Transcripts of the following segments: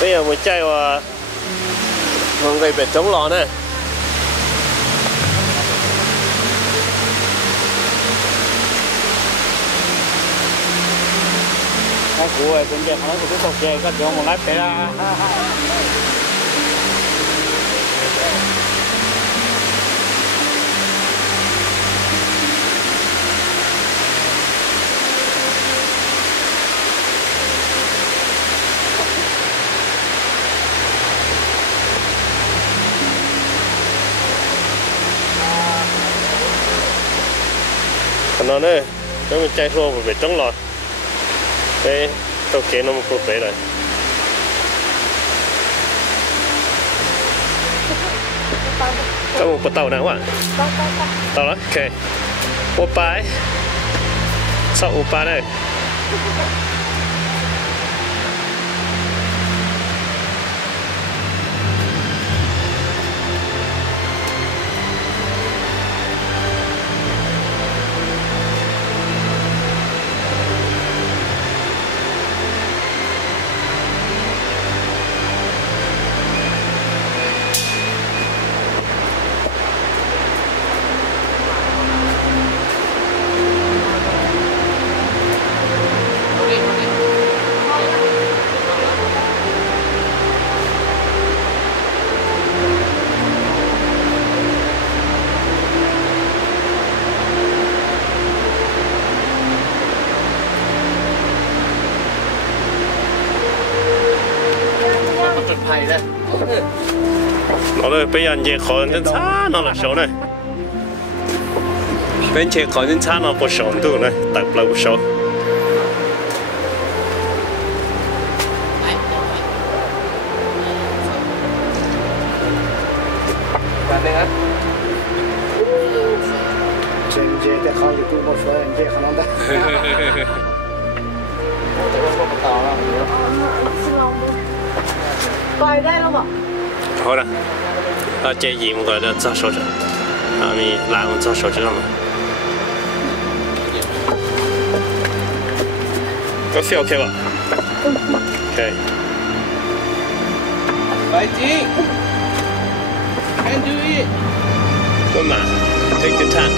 bây giờ một chai và mọi người phải chống lò này cái cua này bên kia nói của cái cột dê có chỗ một lát phải ra nó này cái mình chạy thua phải chống lò cái tàu kế nó một cột bể rồi có một con tàu nào ạ tàu đó ok ô bài sao ô bài đây nó đây bây giờ chỉ khó nên xa nó là số này bên chỉ khó nên xa nó có số đủ này tập là có số bạn đây á trên trên để khó được một số anh chị không nắm đấy coi đây không ạ? thôi rồi chế gì một cái đó cho số chứ mình làm cho số chứ mà có feel ok không? Ok fighting can do it come on take your time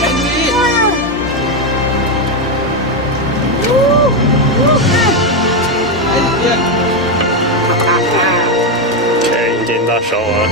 can do it ok nhìn ta số à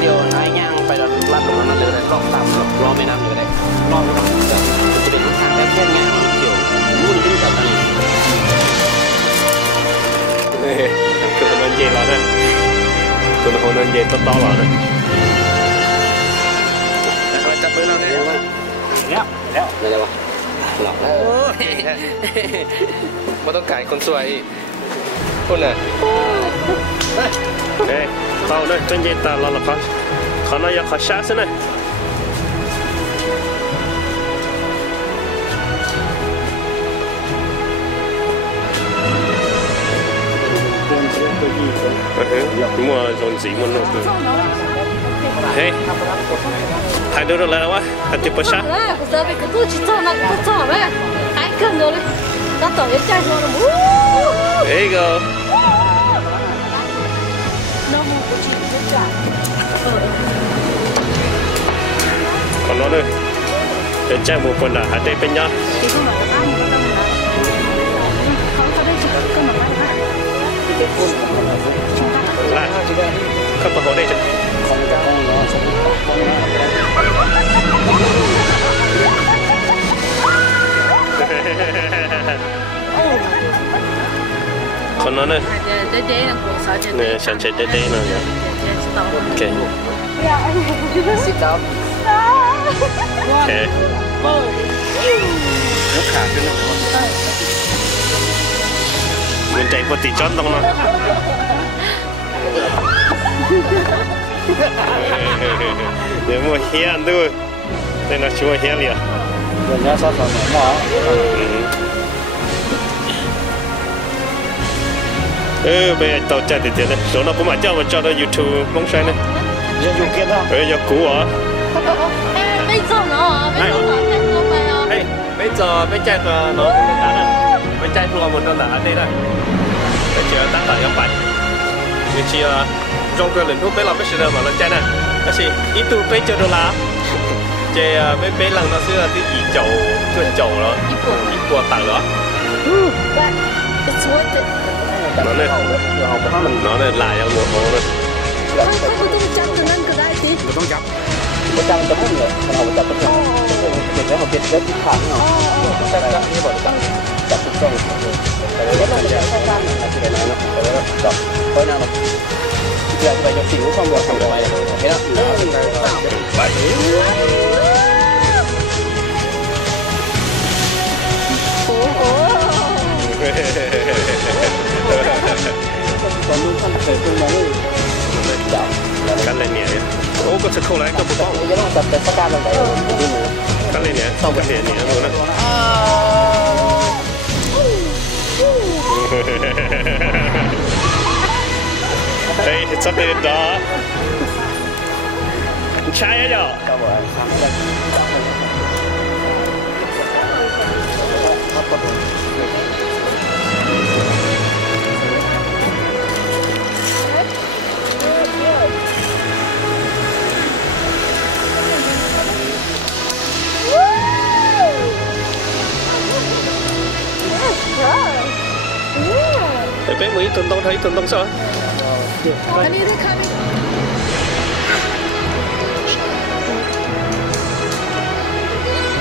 điều nói nhang phải là lăn của nó lên lọc tạm lo mấy năm rồi đấy lo mấy năm rồi chỉ để lúc hàng đẹp hơn nha kiểu luôn tinh thần này tụi nó gì là đấy tụi nó nên gì to là đấy rồi tập với nó đấy đéo đéo đây đâu lọc màต้องไก่คนสวยคนน่ะ ê tao đây trên gì ta là khó nó khó sát thế này đúng rồi dọn dĩ một nụ cười hey hai đứa rồi lại đâu á hai chục sát giờ bị cái tôi chỉ cho nó tôi cho đấy cái cần rồi đấy nó tổ yến trai rồi nó there you go nó mua cái chuyện rất là còn nó đây để chơi một phần là hai tay bên nhau thì không phải là ăn mà nó không có đây chỉ có cái mà lại không có hồ đây chứ còn nó này nè sản xuất đây nè ok sit down ok nước khả cái nó mình chạy qua tỷ chót đông nó để mua hiền thôi đây là chúa hiền liền rồi nhá sao còn mỏ bây giờ tàu chạy thì tiền này số nó cũng mà cho vào cho nó YouTube mong xoay này giờ dùng kia đó giờ cũ à bây giờ nó bây giờ nó thành công rồi à bây giờ bây chạy tờ nó một đơn đá này bây chạy thua một đơn đá đây này bây giờ tăng lại các bạn như chỉ trong cái lần thuốc bây giờ bây giờ mà lần chạy này cái gì ít tu bây giờ đô la chạy bây lần nó sẽ đi ít chậu chưa chậu đó ít quả tặng đó nó này lại yang một món rồiต้องจับ một trăm tấm nữa còn hậu tập tấm nữa để cái hộp tiền rất khoảng nào chắc chắn như vậy tập trung trong cái đấy nó sẽ sai gan là chỉ cái này nó cái đó tập coi nào giờ thì phải nhập xỉu không được không được vậy thế đó vậy còn luôn không thể không nói cắn lên nhẹ ô có sự khâu lại có một bóng cái đó tập để sát gan rồi cắn lên nhẹ sau cắn lên nhẹ luôn đó đây sắp đến đó trai ấy nhở bé Mỹ tuần đông thấy tuần đông sao? Cái này cái này.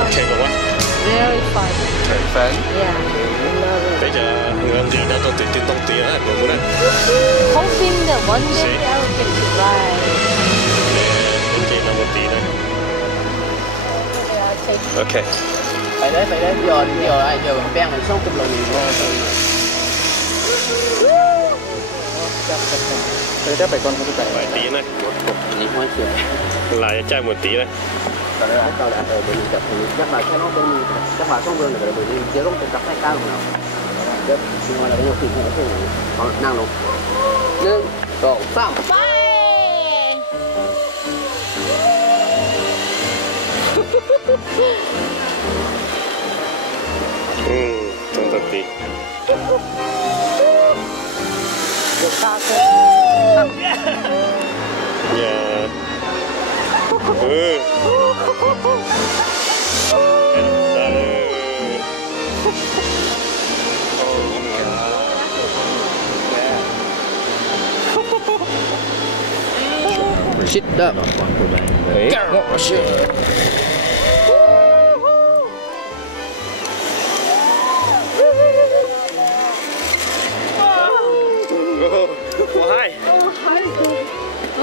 Okay rồi quá. Very fun. Very fun. Yeah. Bây giờ người đi đã tôi tự tin tông tiền á, rồi muốn này. Hoping that one day I will get to ride. Mình chỉ là một tí này. Okay. Phải đấy giờ ai giờ bèn này xong cùng lòng mình thôi. Tôi đã phải con không phải vài tí này Nhìn hoa sữa lại chai một tí này rồi đó tao đã ở bên chụp thì chắc là cái nó bên chắc là trong vườn này là bởi vì chế không thể cặp hai cao nào chứ ngoài là cái nhiều khi nó không có năng luôn nhưng độ xong trong thật tí được ta sẽ yeah shit up Why? Oh my god!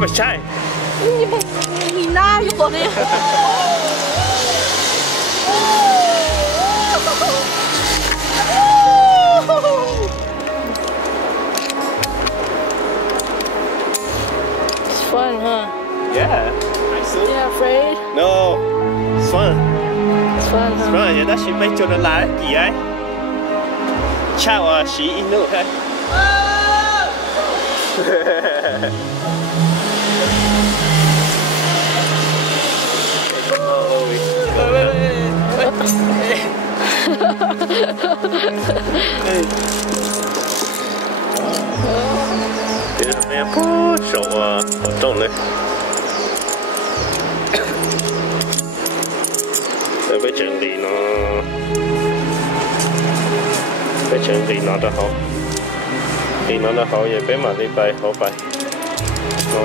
Phải trai. Nhìn na như bọn này. It's fun, huh? Yeah. Yeah, afraid? No. It's fun. It's fun, huh? Right, yeah, that should make you the light. Yeah. Chào à, she in nữa hay. Wait. đây. Để bây chuẩn bị nó đã hậu thì nó đã hậu vậy bé mà đi bay hậu bay nó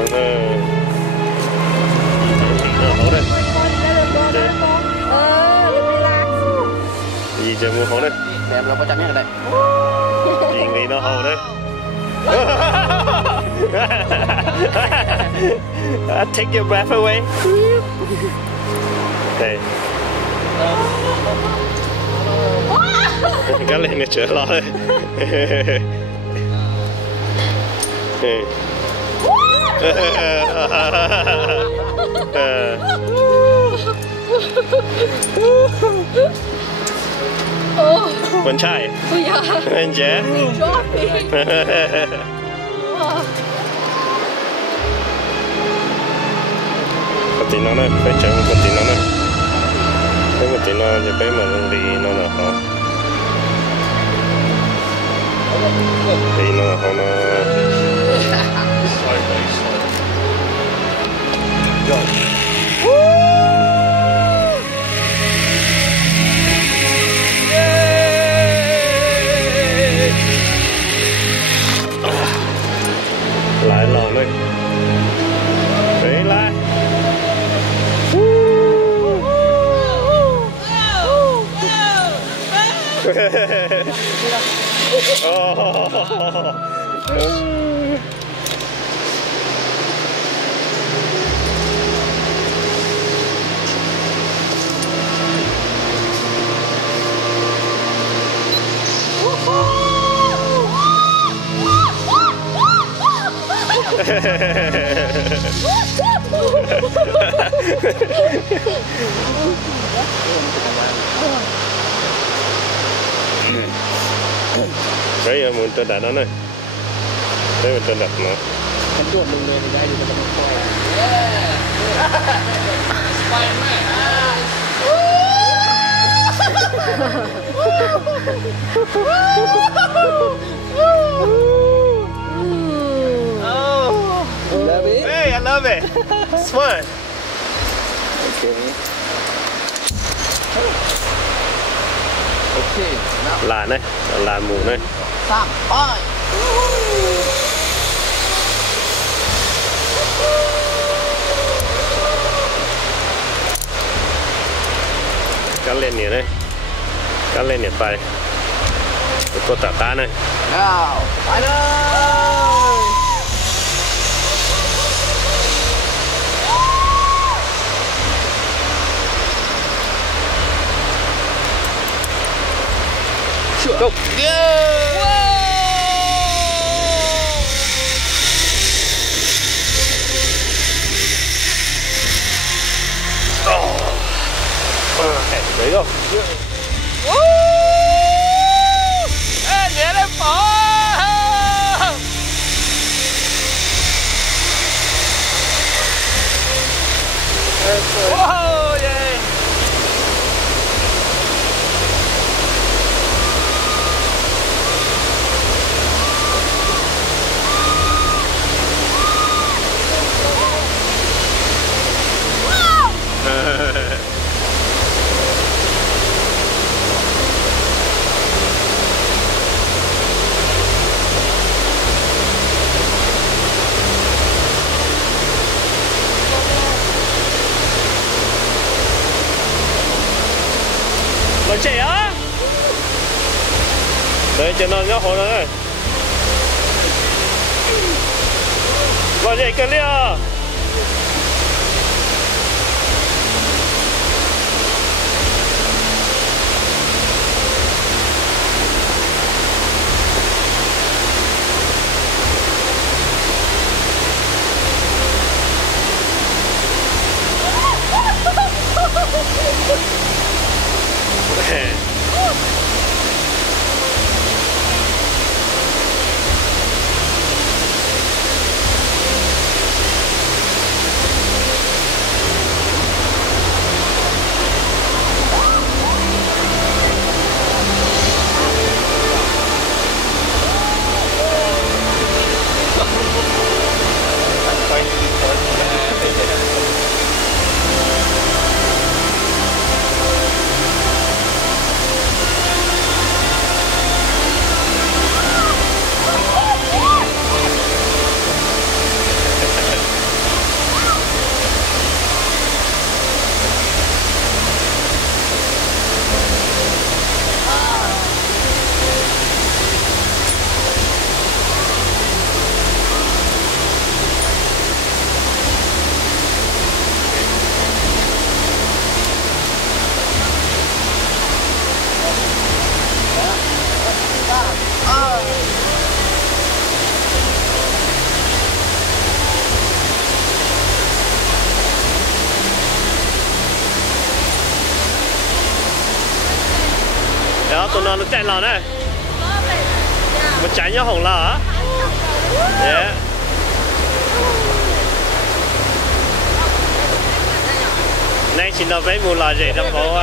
hậu đây gì chơi mua hậu đây em nó có chắn hết đây gì nghĩ nó hậu đây take your breath away đây cái lên nó trở lại con trai anh trẻ một tí nó này phải chẳng một tí nó này cái một tí nó thì bé mà đi nó là khó đi nó là khó nó lại lò này đấy lại Đấy giờ muốn tôi đặt nó này, đấy mình tôi đặt nó. Anh chuột lưng lên thì đây thì nó quay. Love it. Hey, I love it. It's fun. Okay. Là này, là mù này. Sam, bye. Cắn lên nhỉ này, cắn lên nhỉ phải. Có tả cá này. Nào, phải đây. Go. Yeah. Okay, there you go. Woo! Ê, nhẹ lên phở. Wow, yeah. Còn trẻ á. Đấy cho nó nhá hồ này. Còn trẻ cần liêu. tụi nó chạy lò này một trái nhau hồng lò á yeah. Nay chỉ nó với mù lò rể trong phố